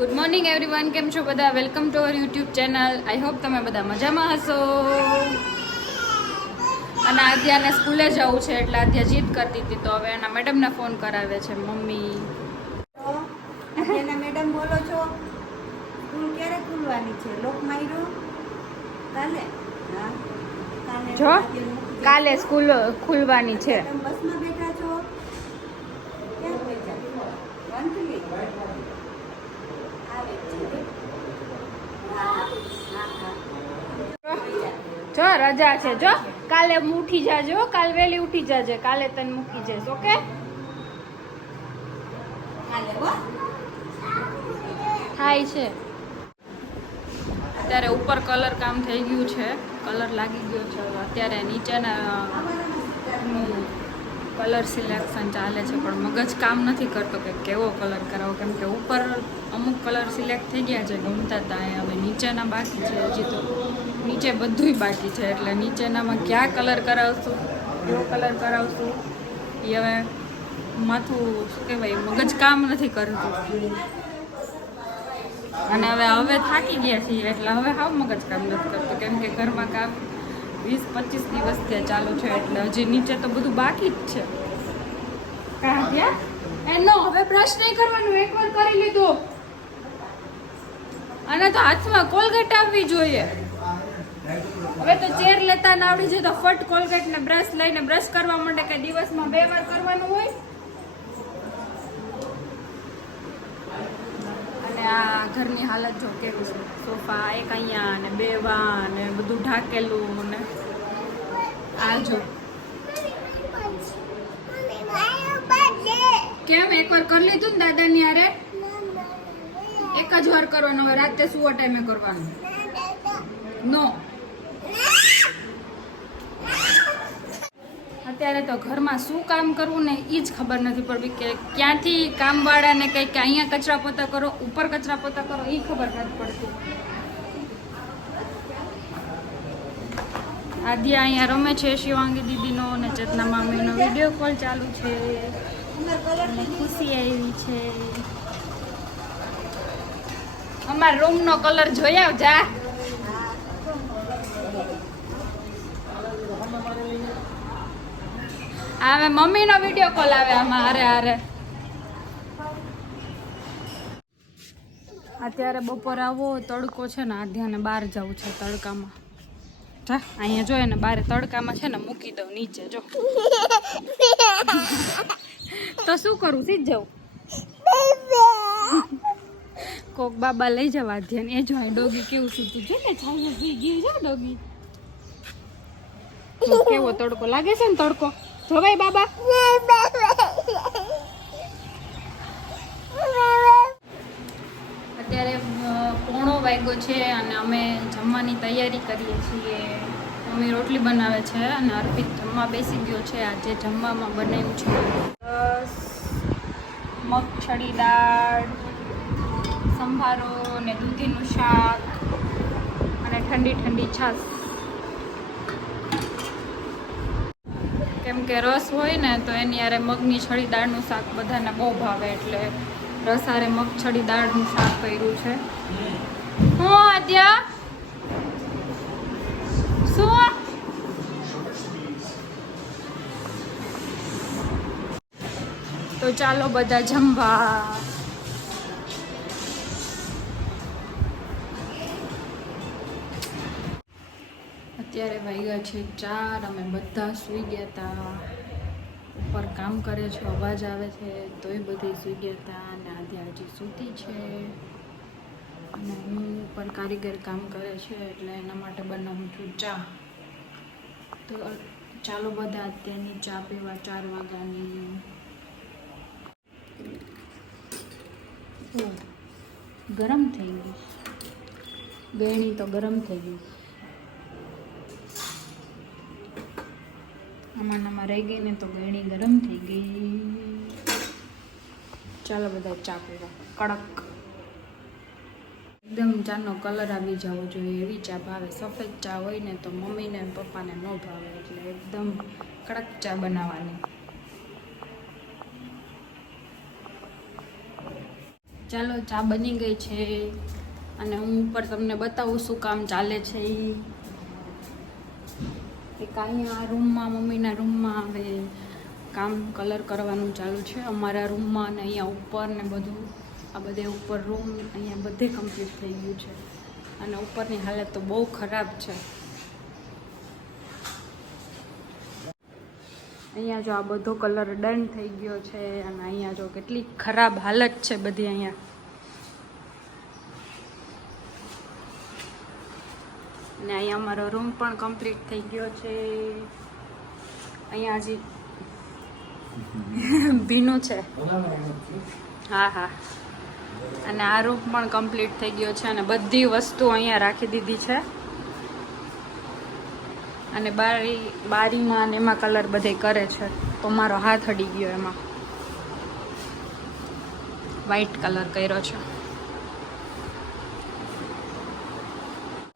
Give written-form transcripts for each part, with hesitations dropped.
Good morning everyone, કેમ છો બધા? Welcome to our YouTube channel. I hope તમે બધા મજામાં હશો. અને આદ્યાને સ્કૂલે જવું છે એટલે આદ્યા જીદ કરતી હતી, તો હવે એના મેડમને ફોન કરાવે છે મમ્મી. આદ્યાના મેડમ બોલો છો? સ્કૂલ ક્યારે ખુલવાની છે? લોક માર્યો કાલે? હા કાલે. જો કાલે સ્કૂલ ખુલવાની છે. મેડમ બસમાં બેઠા છો? ક્યાં બેઠા? વંથલી આવે છે. હા હા. જો રજા છે, જો કાલે ઉઠી જાજો, કાલ વહેલી ઉઠી જાજે, કાલે તને મૂકી જઈશ. ઓકે? કાલે હો. થાય છે. અત્યારે ઉપર કલર કામ થઈ ગયું છે, કલર લાગી ગયો છે. અત્યારે નીચેના કલર સિલેક્શન ચાલે છે, પણ મગજ કામ નથી કરતો કે કેવો કલર કરાવો, કેમ કે ઉપર અમુક કલર સિલેક્ટ થઈ ગયા છે ગમતા હતા. હવે નીચેના બાકી છે, હજી તો નીચે બધુંય બાકી છે. એટલે નીચેનામાં ક્યાં કલર કરાવશું, કયો કલર કરાવશું, એ હવે માથું શું કહેવાય, મગજ કામ નથી કરતું. અને હવે થાકી ગયા છીએ એટલે હવે હાવ મગજ કામ નથી કરતું, કેમ કે ઘરમાં કામ 20-25 દિવસથી ચાલુ છે, એટલે હજી નીચે તો બધું બાકી જ છે. એનો હવે બ્રશ નહીં કરવાનું, એકવાર કરી લીધું. અને તો હાથમાં કોલગેટ આવવી જોઈએ. હવે તો ચેર લેતા ના આવડી જાય તો ફટ કોલગેટ ને બ્રશ લઈને બ્રશ કરવા માટે કે દિવસમાં 2 વાર કરવાનું હોય. અને આ ઘરની હાલત જો કેવી છે. સોફા એક અહીંયા ને 2 વા ને બધું ઢાકેલું ને આ જો. કેમ એકવાર કરી લીધું ને દાદાની હારે? એક જ વાર કરવાનું, હવે રાતે સુવા ટાઈમે કરવાનું. નો. અત્યારે તો ઘરમાં શું કામ કરવું ને એ જ ખબર નથી પડતી, કે ક્યાંથી કામવાળાને કંઈ કે અહીંયા કચરા પોતા કરો, ઉપર કચરા પોતા કરો, એ ખબર નથી પડતી. આદ્યા અહીંયા રમે છે શિવાંગી દીદીનો અને ચેતના મામીનો વિડીયો કોલ ચાલુ છે. અને ખુશી આવી છે. અમારા રૂમનો કલર જોઈ આવ જા. હવે મમ્મીનો વિડીયો કોલ આવે આમાં. હારે અત્યારે બપોર આવો તડકો છે ને, આધ્યાને બહાર જવું છે તડકામાં. જા અહીંયા જોઈએ ને બહાર તડકામાં છે ને, મૂકી દઉં નીચે. જો તો શું કરું, સીધ જાઉં? કોક બાબા લઈ જવા આધ્યાને. એ જો ડોગી કેવું સીધું છે ને, છાયા સુઈ ગયું છે ડોગી. કેવો તડકો લાગે છે ને, તડકો જોવાય બાબા. અત્યારે 1:15 વાગ્યો છે અને અમે જમવાની તૈયારી કરીએ છીએ. મમ્મી રોટલી બનાવે છે અને અર્પિત જમવા બેસી ગયો છે. આજે જમવામાં બનાવ્યું છે રસ, મગફળી દાળ, સંભારો ને દૂધીનું શાક અને ઠંડી ઠંડી છાશ. કેમ કે રસ હોય ને તો એની હારે મગની છડી દાળનું શાક બધાને બહુ ભાવે, એટલે રસ હારે મગછડી દાળનું શાક કર્યું છે. હું આદ્યા શું? તો ચાલો બધા જમવા. અત્યારે વાગ્યા છે 4. અમે બધા સૂઈ ગયા હતા. ઉપર કામ કરે છે, અવાજ આવે છે તોય બધી સૂઈ ગયા હતા. અને આદ્યા હજી સૂતી છે અને હું પણ કારીગર કામ કરે છે એટલે એના માટે બનાવું છું ચા. તો ચાલો બધા અત્યારની ચા પીવા. 4 વાગ્યાની. ગરમ થઈ ગઈ ગેણી, તો ગરમ થઈ ગઈ. આમાં રહી ગઈ ને તો ગેણી ગરમ થઈ ગઈ. ચાલો બધા ચા પીવા. કડક એકદમ ચાનો કલર આવી જવો જોઈએ એવી ચા ભાવે. સફેદ ચા હોય ને તો મમ્મીને પપ્પાને ન ભાવે, એટલે એકદમ કડક ચા બનાવવાની. ચાલો ચા બની ગઈ છે અને હું ઉપર તમને બતાવું શું કામ ચાલે છે એક અહીંયા રૂમમાં મમ્મીના રૂમમાં હવે કામ કલર કરવાનું ચાલુ છે અમારા રૂમમાં અને અહીંયા ઉપર ને બધું આ બધે ઉપર રૂમ અહીંયા બધે કમ્પ્લીટ થઈ ગયું છે અને ઉપરની હાલત તો બહુ ખરાબ છે અહીંયા જો આ બધો કલર ડન થઈ ગયો છે અને અહીંયા જો કેટલી ખરાબ હાલત છે બધી અહીંયા અને અહીંયા અમારો રૂમ પણ કમ્પ્લીટ થઈ ગયો છે અહીંયા હજી ભીનું છે હા અને આ રૂમ પણ કમ્પ્લીટ થઈ ગયો છે અને બધી વસ્તુ અહીંયા રાખી દીધી છે અને બારીમાં અને એમાં કલર બધે કરે છે તો મારો હાથ અડી ગયો એમાં વ્હાઈટ કલર કર્યો છે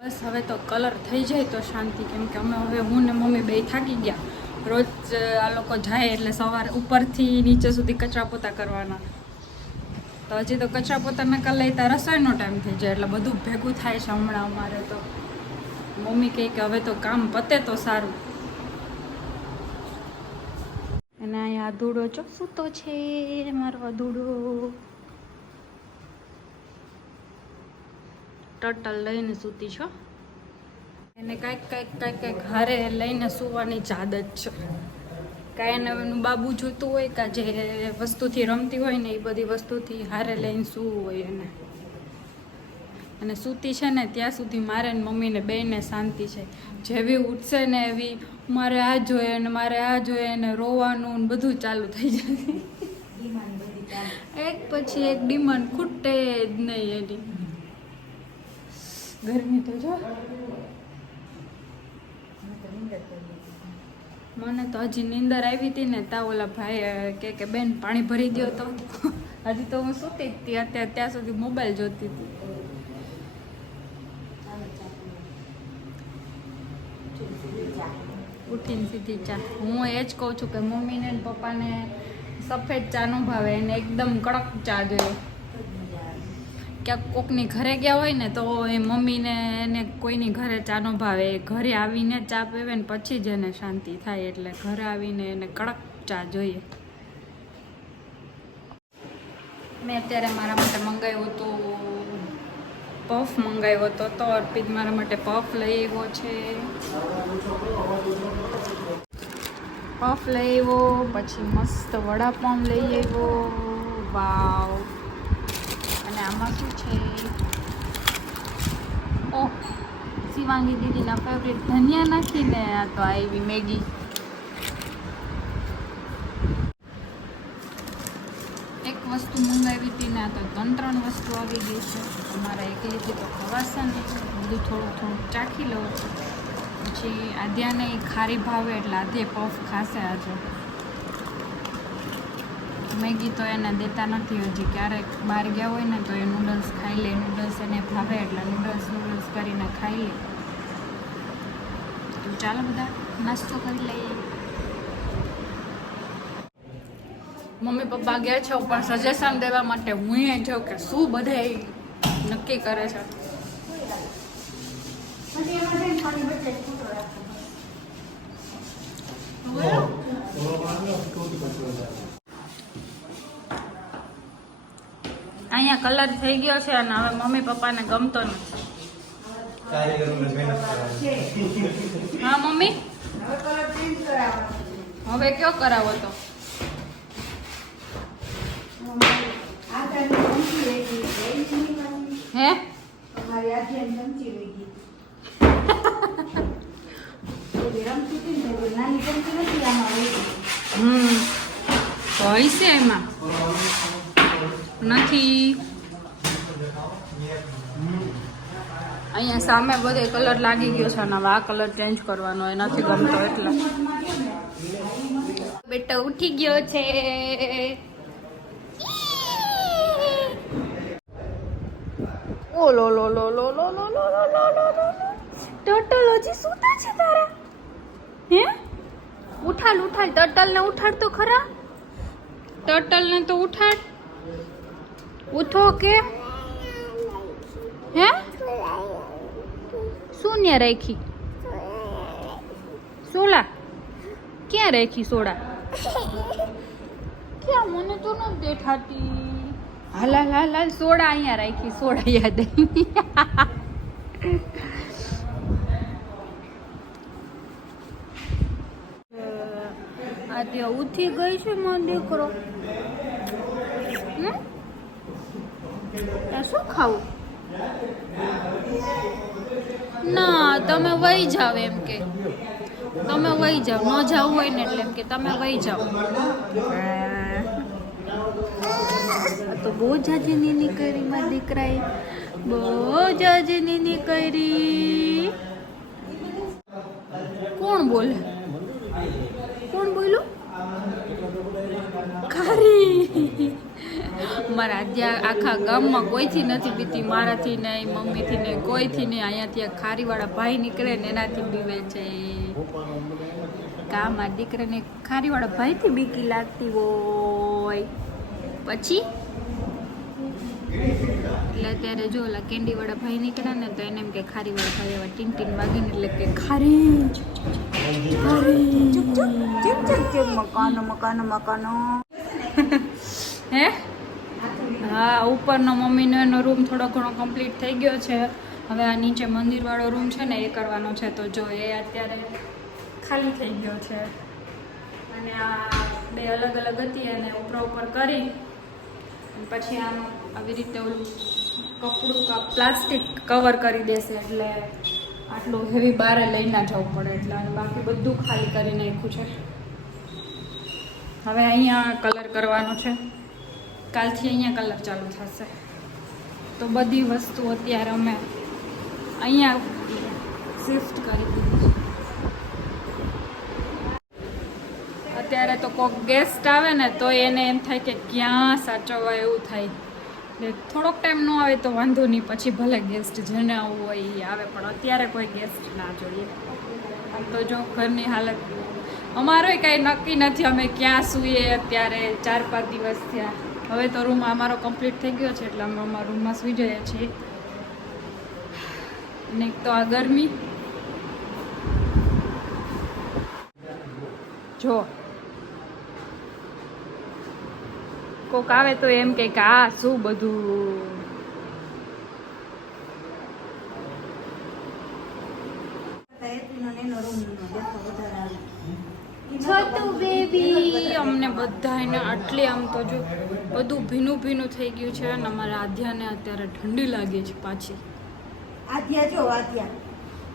બસ હવે તો કલર થઈ જાય તો શાંતિ કેમ કે અમે હવે હું ને મમ્મી બે થાકી ગયા રોજ આ લોકો જાય એટલે સવારે ઉપરથી નીચે સુધી કચરા પોતા કરવાના તો હજી તો કચરા પોતા ન કરી લઈ ત્યાં રસોઈનો ટાઈમ થઈ જાય એટલે બધું ભેગું થાય છે હમણાં અમારે તો મમ્મી કહે કે હવે તો કામ પતે તો સારું અને અહીંયા અધૂડો જો સૂતો છે મારો અધૂડો ટર્ટલ લઈને સૂતી છો એને કાંઈક હારે લઈને સૂવાની જ આદત છે કાંઈ નવેનું બાબુ જોતું હોય કે જે વસ્તુથી રમતી હોય ને એ બધી વસ્તુથી હારે લઈને સૂવું હોય એને અને સૂતી છે ને ત્યાં સુધી મારે ને મમ્મીને બેયને શાંતિ છે જેવી ઉઠશે ને એવી મારે આ જોઈએ ને મારે આ જોઈએ ને રોવાનું ને બધું ચાલુ થઈ જશે એક પછી એક ડિમાન્ડ ખૂટે જ નહીં એની ગરમી તો જો મને તો હજી નીંદર આવી હતી ને તા ઓલા ભાઈ કે બેન પાણી ભરી દો તો હજી તો હું સૂતી જ હતી અત્યારે ત્યાં સુધી મોબાઈલ જોતી હતી ઉઠીને સીધી ચા હું એ જ કહું છું કે મમ્મીને ને પપ્પાને સફેદ ચા ન ભાવે એને એકદમ કડક ચા જોઈએ ક્યાંક કોકની ઘરે ગયા હોય ને તો એ મમ્મીને એને કોઈની ઘરે ચા ન ભાવે ઘરે આવીને ચા પીવે ને પછી જ એને શાંતિ થાય એટલે ઘરે આવીને એને કડક ચા જોઈએ મેં અત્યારે મારા માટે મંગાવ્યું હતું પફ મંગાવ્યો હતો તો અર્પિત મારા માટે પફ લઈ આવ્યો છે પફ લઈ આવ્યો પછી મસ્ત વડાપાઉં લઈ આવ્યો વાવ અને આમાં શું છે ઓહ શિવાંગી દીદીના ફેવરેટ ધનિયા નાખીને આ તો આવી મેગી એક વસ્તુ મંગાવી હતી ને તો 3 વસ્તુ આવી ગઈ છે અમારા એકલીથી તો ખવાશે ને બધું થોડું ચાખી લઉં પછી આદ્યાને ખારી ભાવે એટલે આદ્ય પફ ખાશે આજે મેગી તો એને દેતા નથી હજી ક્યારેક બહાર ગયા હોય ને તો એ નૂડલ્સ ખાઈ લે નૂડલ્સ એને ભાવે એટલે નૂડલ્સ કરીને ખાઈ લે તો ચાલો બધા નાસ્તો કરી લઈએ મમ્મી પપ્પા ગયા છે પણ સજેશન દેવા માટે હું એ જો કે શું બધા નક્કી કરે છે અહીંયા કલર થઈ ગયો છે અને હવે મમ્મી પપ્પાને ગમતો નથી હા મમ્મી હવે કયો કરાવો તો હે તો હશે એમાં નથી અહીંયા સામે બધે કલર લાગી ગયો છે અને હવે આ કલર ચેન્જ કરવાનો એ નથી ગમતો એટલે બેટા ઉઠી ગયો છે ઓ લો લો લો લો લો લો લો લો લો લો લો ટર્ટલ હજી સૂતા છે તારા હે ઉઠાડ ટર્ટલ ને ઉઠાડ તો ખરા ટર્ટલ ને તો ઉઠાડ ઉઠો કે હે શું ને રાખી સોલા ક્યાં રાખી સોડા ક્યાં મને તો ન દેખાતી હાલ હાલ હાલ હાલ સોડા અહીંયા રાખી સોડા યાદ આવી આદ્ય ઉઠી ગઈ છે મારો દીકરો શું ખાવું ના તમે વહી જાવ એમ કે તમે વહી જાવ ન જવું હોય ને એટલે એમ કે તમે વહી જાવ તો બહુ જાજી નીની કરી મારા દીકરાએ બહુ જાજી નીની કરી કોણ બોલે કોણ બોલ્યું ખારી મારા આખા ગામમાં કોઈથી નથી પીતી મારાથી નહીં મમ્મીથી નહીં કોઈથી નહીં અહીંયાથી ખારીવાળા ભાઈ નીકળે ને એનાથી પીવે છે મારા દીકરાને ખારીવાળા ભાઈથી બીકી લાગતી હોય પછી એટલે અત્યારે જો ઓલા કેન્ડીવાળા ભાઈ નીકળ્યા ને તો એને એમ કે ખારીવાળા ભાઈ એવા ટીન ટીન વાગીને એટલે કે ખારી મકાનો મકાનો મકાનો હે હા ઉપરનો મમ્મીનો એનો રૂમ થોડો ઘણો કમ્પ્લીટ થઈ ગયો છે હવે આ નીચે મંદિરવાળો રૂમ છે ને એ કરવાનો છે તો જો એ અત્યારે ખાલી થઈ ગયો છે અને આ બે અલગ અલગ હતી અને ઉપર કરી પછી આમ આવી રીતે ઓલું કપડું પ્લાસ્ટિક કવર કરી દેશે એટલે આટલું હેવી બહાર લઈ ના જવું પડે એટલે અને બાકી બધું ખાલી કરી નાખ્યું છે હવે અહીંયા કલર કરવાનો છે કાલથી અહીંયા કલર ચાલુ થશે તો બધી વસ્તુ અત્યારે અમે અહીંયા શિફ્ટ કરી દીધી છે અત્યારે તો કોઈક ગેસ્ટ આવે ને તો એને એમ થાય કે ક્યાં સાચવવા એવું થાય થોડોક ટાઈમ ન આવે તો વાંધો નહીં પછી ભલે ગેસ્ટ જેને આવવું હોય એ આવે પણ અત્યારે કોઈ ગેસ્ટ ના જોઈએ તો જો ઘરની હાલત અમારોય કાંઈ નક્કી નથી અમે ક્યાં સૂઈએ અત્યારે 4-5 દિવસ થયા હવે તો રૂમ અમારો કમ્પ્લીટ થઈ ગયો છે એટલે અમે અમારા રૂમમાં સૂઈ જઈએ છીએ ને તો આ ગરમી જો કોક આવે તો એમ કે આ શું બધું છોટુ બેબી અમને બધાને આટલી આમ તો જો બધું ભીનું ભીનું થઈ ગયું છે અને અમારા આધ્યાને અત્યારે ઠંડી લાગે છે પાછી આધ્યા જો આધ્યા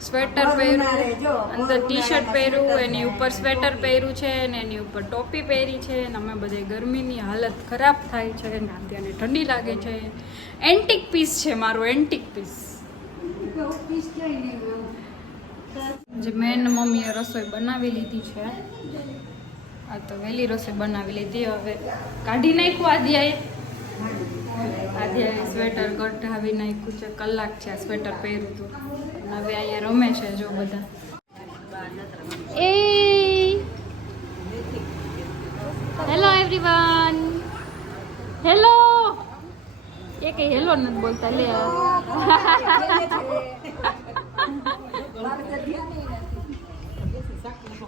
સ્વેટર પહેર્યું અંદર ટી શર્ટ પહેર્યું એની ઉપર સ્વેટર પહેર્યું છે ને એની ઉપર ટોપી પહેરી છે ને અમે બધે ગરમીની હાલત ખરાબ થાય છે ને આધ્યાને ઠંડી લાગે છે એન્ટિક પીસ છે મારો એન્ટિક પીસ જે મેન મમ્મીએ રસોઈ બનાવી લીધી છે આ તો વહેલી રસોઈ બનાવી લીધી હવે કાઢી નાખ્યું આધ્યાએ સ્વેટર કઢાવી નાખ્યું છે કલાક છે આ સ્વેટર પહેર્યું હતું હવે અહીંયા રમે છે જો બધા એ હેલો એવરીવન હેલો એ કઈ હેલો નથી બોલતા લે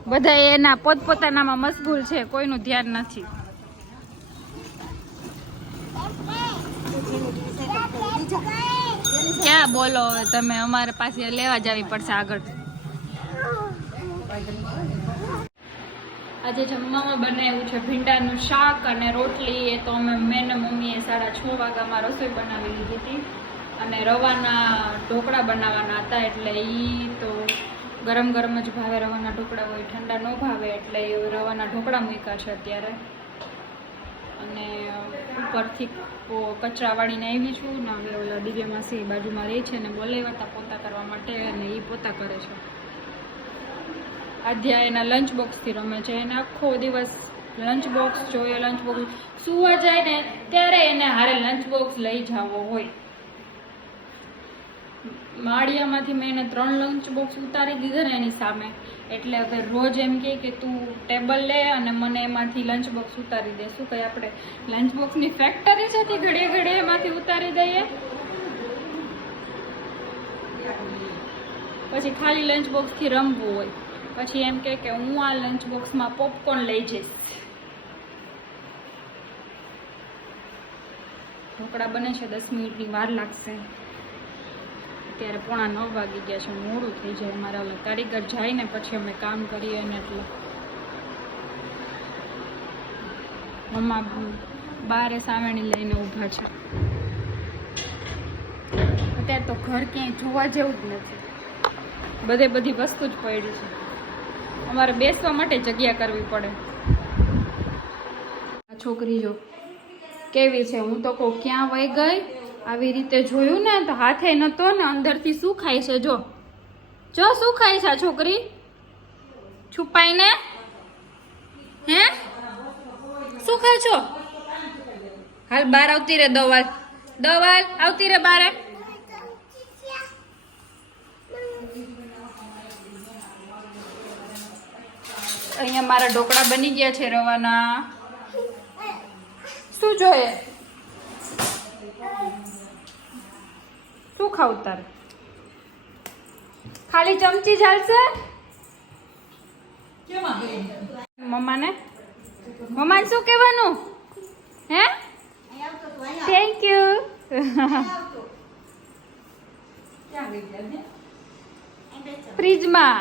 બધા એના પોતપોતાનામાં મશગુલ છે કોઈનું ધ્યાન નથી ક્યાં બોલો તમે અમારે પાસે લેવા જવી પડશે આગળ આજે જમવામાં બનાવ્યું છે ભીંડાનું શાક અને રોટલી એ તો અમે મેં ને મમ્મીએ 6:30 વાગ્યામાં રસોઈ બનાવી લીધી હતી અને રવાના ઢોકળા બનાવવાના હતા એટલે એ તો ગરમ ગરમ જ ભાવે રવાના ઢોકળા હોય ઠંડા ન ભાવે એટલે એ રવાના ઢોકળા મૂક્યા છે અત્યારે અને ઉપરથી કચરા વાળીને આવી છું ને હવે ઓલા ડીજે માસી બાજુમાં રહે છે ને બોલાવ્યા હતા પોતા કરવા માટે અને એ પોતા કરે છે આધ્યા એના લંચ બોક્સથી રમે છે એને આખો દિવસ લંચ બોક્સ જોઈએ લંચ બોક્સ સુવા જાય ને ત્યારે એને હારે લંચ બોક્સ લઈ જવો હોય માળિયામાંથી મેં એને 3 લંચ બોક્સ ઉતારી દીધા ને એની સામે, એટલે હવે રોજ એમ કહે કે તું ટેબલ લે અને મને એમાંથી લંચ બોક્સ ઉતારી દે. શું કહે, આપણે લંચ બોક્સની ફેક્ટરી છે તે ઘડીએ ઘડીએ એમાંથી ઉતારી દઈએ. પછી ખાલી લંચ બોક્સથી રમવું હોય, પછી એમ કહે કે હું આ લંચ બોક્સમાં પોપકોર્ન લઈ જઈશ. ઢોકળા બને છે, 10 મિનિટની વાર લાગશે. અત્યારે 8:45 વાગી ગયા છે, મોડું થઈ જાય. મારા ઓલા કારીગર જાય ને પછી અમે કામ કરીએ ને એટલે મમ્મા બારે સાવેણી લઈને ઊભા છે. અત્યારે તો ઘર ક્યાંય જોવા જેવું જ નથી, બધી વસ્તુ જ પડી છે. અમારે બેસવા માટે જગ્યા કરવી પડે. આ છોકરી જો કેવી છે, હું તો કહું ક્યાં વહી ગઈ. આવી રીતે જોયું ને તો હાથે નતો ને અંદરથી શું ખાય છે. જો શું ખાય છે આ છોકરી છુપાઈને. હે શું ખાય છો? હાલ બહાર આવતી રે. દવાલ આવતી રે બારે. અહીંયા મારા ઢોકળા બની ગયા છે રવાના. શું જોઈએ? શું ખાવું તારે? ખાલી ચમચી ચાલશે? મમ્માને શું કહેવાનું? હે થેન્ક યુ. ફ્રીજમાં